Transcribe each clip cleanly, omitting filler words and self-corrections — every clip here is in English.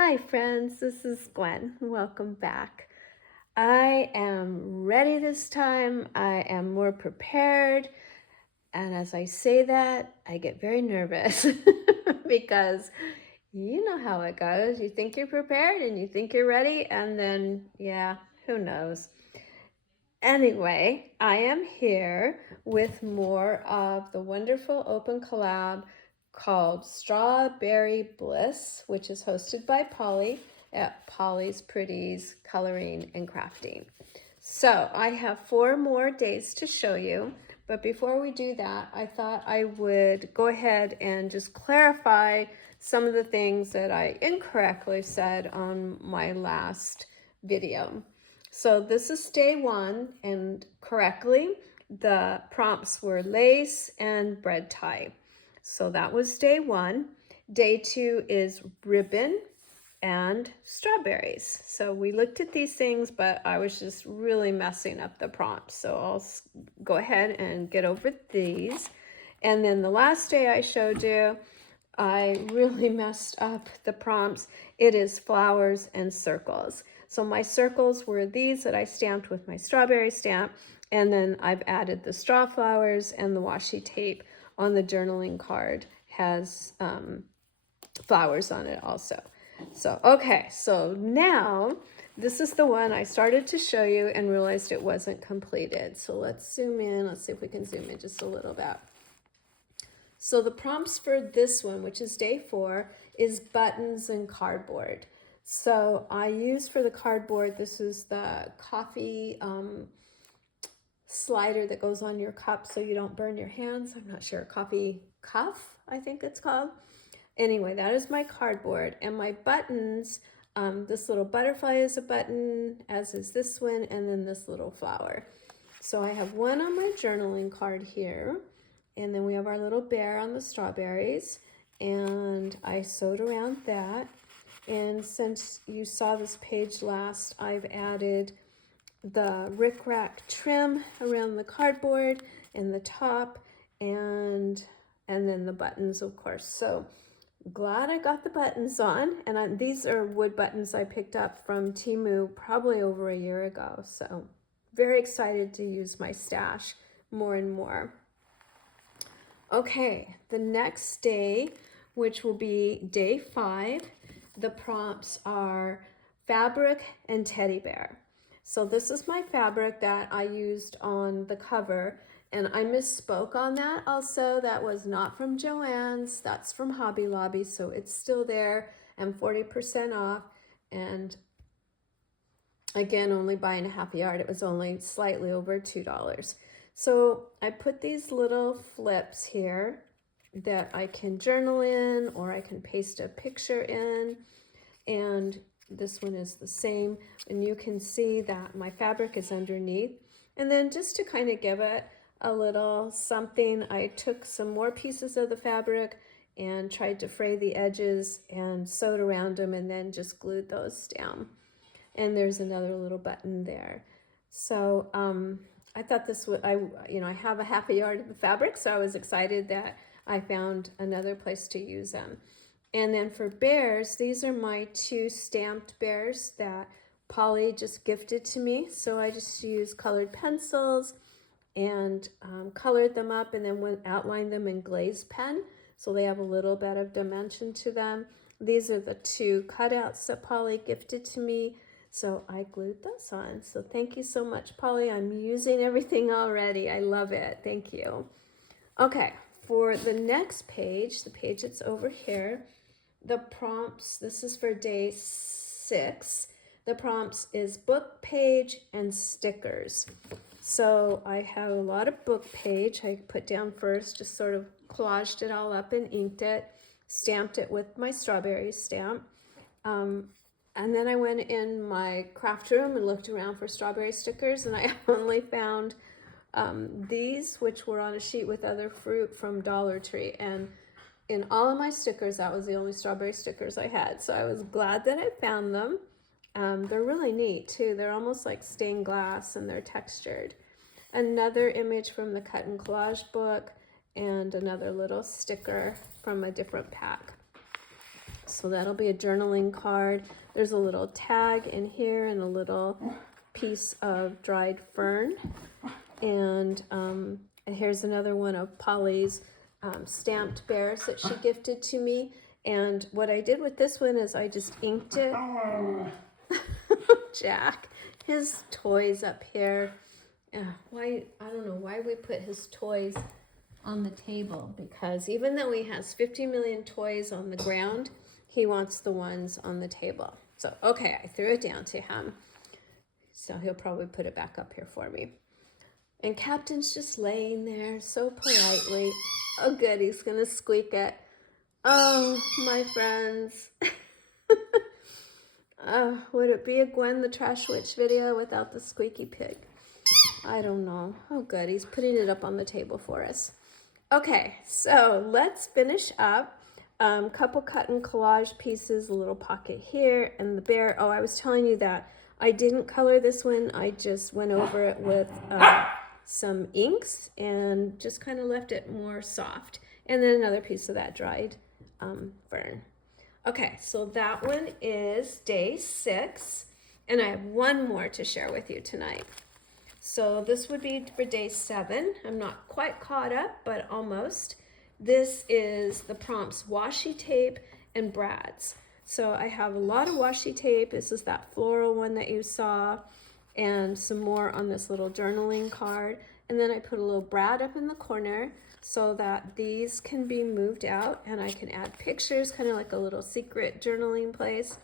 Hi friends, this is Gwen. Welcome back. I am ready this time. I am more prepared. And as I say that, I get very nervous because you know how it goes. You think you're prepared and you think you're ready, and then, yeah, who knows. Anyway, I am here with more of the wonderful open collab called Strawberry Bliss, which is hosted by Polly at Polly's Pretties Coloring and Crafting. So I have 4 more days to show you, but before we do that, I thought I would go ahead and just clarify some of the things that I incorrectly said on my last video. So this is day 1, and correctly, the prompts were lace and bread tie. So that was day 1. Day 2 is ribbon and strawberries. So we looked at these things, but I was just really messing up the prompts. So I'll go ahead and get over these. And then the last day I showed you, I really messed up the prompts. It is flowers and circles. So my circles were these that I stamped with my strawberry stamp, and then I've added the straw flowers, and the washi tape on the journaling card has flowers on it also. So, okay, so now this is the one I started to show you and realized it wasn't completed. So let's zoom in. Let's see if we can zoom in just a little bit. So the prompts for this one, which is day 4, is buttons and cardboard. So I used for the cardboard, this is the coffee slider that goes on your cup so you don't burn your hands. I'm not sure, coffee cuff, I think it's called. Anyway, that is my cardboard. And my buttons, this little butterfly is a button, as is this one, and then this little flower. So I have one on my journaling card here, and then we have our little bear on the strawberries, and I sewed around that. And since you saw this page last, I've added the rickrack trim around the cardboard and the top, and then the buttons, of course. So glad I got the buttons on, and these are wood buttons I picked up from Temu probably over a year ago. So very excited to use my stash more and more. Okay, the next day, which will be day 5, the prompts are fabric and teddy bear. So this is my fabric that I used on the cover, and I misspoke on that also. That was not from Joann's, that's from Hobby Lobby, so it's still there and 40% off. And again, only buying a half yard, it was only slightly over $2. So I put these little flips here that I can journal in, or I can paste a picture in, and this one is the same, and you can see that my fabric is underneath. And then just to kind of give it a little something, I took some more pieces of the fabric and tried to fray the edges and sewed around them, and then just glued those down. And there's another little button there. So I thought this would, I have a half a yard of the fabric, so I was excited that I found another place to use them. And then for bears, these are my 2 stamped bears that Polly just gifted to me. So I just used colored pencils and colored them up, and then outlined them in glaze pen, so they have a little bit of dimension to them. These are the 2 cutouts that Polly gifted to me, so I glued those on. So thank you so much, Polly. I'm using everything already. I love it. Thank you. Okay, for the next page, the page that's over here, the prompts, this is for day 6. The prompts is book page and stickers. So I have a lot of book page. I put down first, just sort of collaged it all up and inked it, stamped it with my strawberry stamp. And then I went in my craft room and looked around for strawberry stickers, and I only found these, which were on a sheet with other fruit from Dollar Tree. And in all of my stickers, that was the only strawberry stickers I had. So I was glad that I found them. They're really neat too. They're almost like stained glass, and they're textured. Another image from the Cut and Collage book, and another little sticker from a different pack. So that'll be a journaling card. There's a little tag in here and a little piece of dried fern. And here's another one of Polly's stamped bears that she gifted to me. And what I did with this one is I just inked it. Jack, his toys up here. Why, I don't know why we put his toys on the table, because even though he has 50 million toys on the ground, he wants the ones on the table. So, okay, I threw it down to him. So he'll probably put it back up here for me. And Captain's just laying there so politely. Oh, good, he's gonna squeak it. Oh, my friends. Would it be a Gwen the Trash Witch video without the squeaky pig? I don't know. Oh, good, he's putting it up on the table for us. Okay, so let's finish up. Couple cut and collage pieces, a little pocket here, and the bear. Oh, I was telling you that I didn't color this one. I just went over it with some inks and just kind of left it more soft. And then another piece of that dried fern. Okay, so that one is day 6, and I have one more to share with you tonight. So this would be for day 7. I'm not quite caught up, but almost. This is the prompts washi tape and brads. So I have a lot of washi tape. This is that floral one that you saw, and some more on this little journaling card. And then I put a little brad up in the corner so that these can be moved out, and I can add pictures, kind of like a little secret journaling place.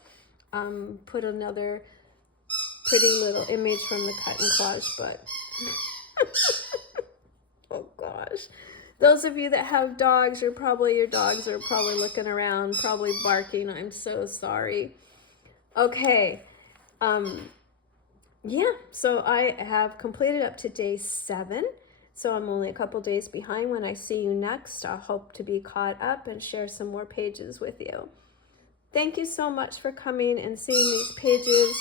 Put another pretty little image from the cut and collage book. Oh gosh. Those of you that have dogs, your dogs are probably looking around, probably barking. I'm so sorry. Okay. Yeah, so I have completed up to day 7. So I'm only a couple days behind. When I see you next, I hope to be caught up and share some more pages with you. Thank you so much for coming and seeing these pages.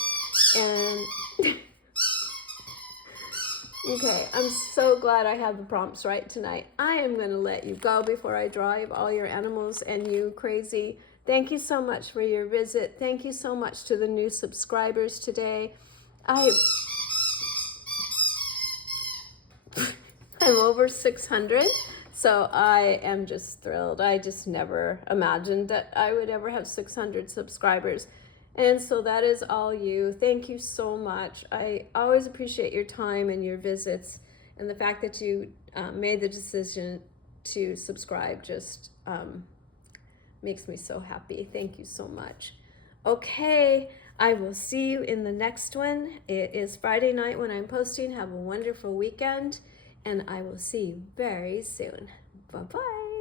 And okay, I'm so glad I had the prompts right tonight. I am going to let you go before I drive all your animals and you crazy. Thank you so much for your visit. Thank you so much to the new subscribers today. I'm over 600, so I am just thrilled. I just never imagined that I would ever have 600 subscribers. And so that is all you. Thank you so much. I always appreciate your time and your visits, and the fact that you made the decision to subscribe just makes me so happy. Thank you so much. Okay, I will see you in the next one. It is Friday night when I'm posting. Have a wonderful weekend, and I will see you very soon. Bye-bye.